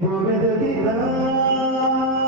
Muhammed Dina.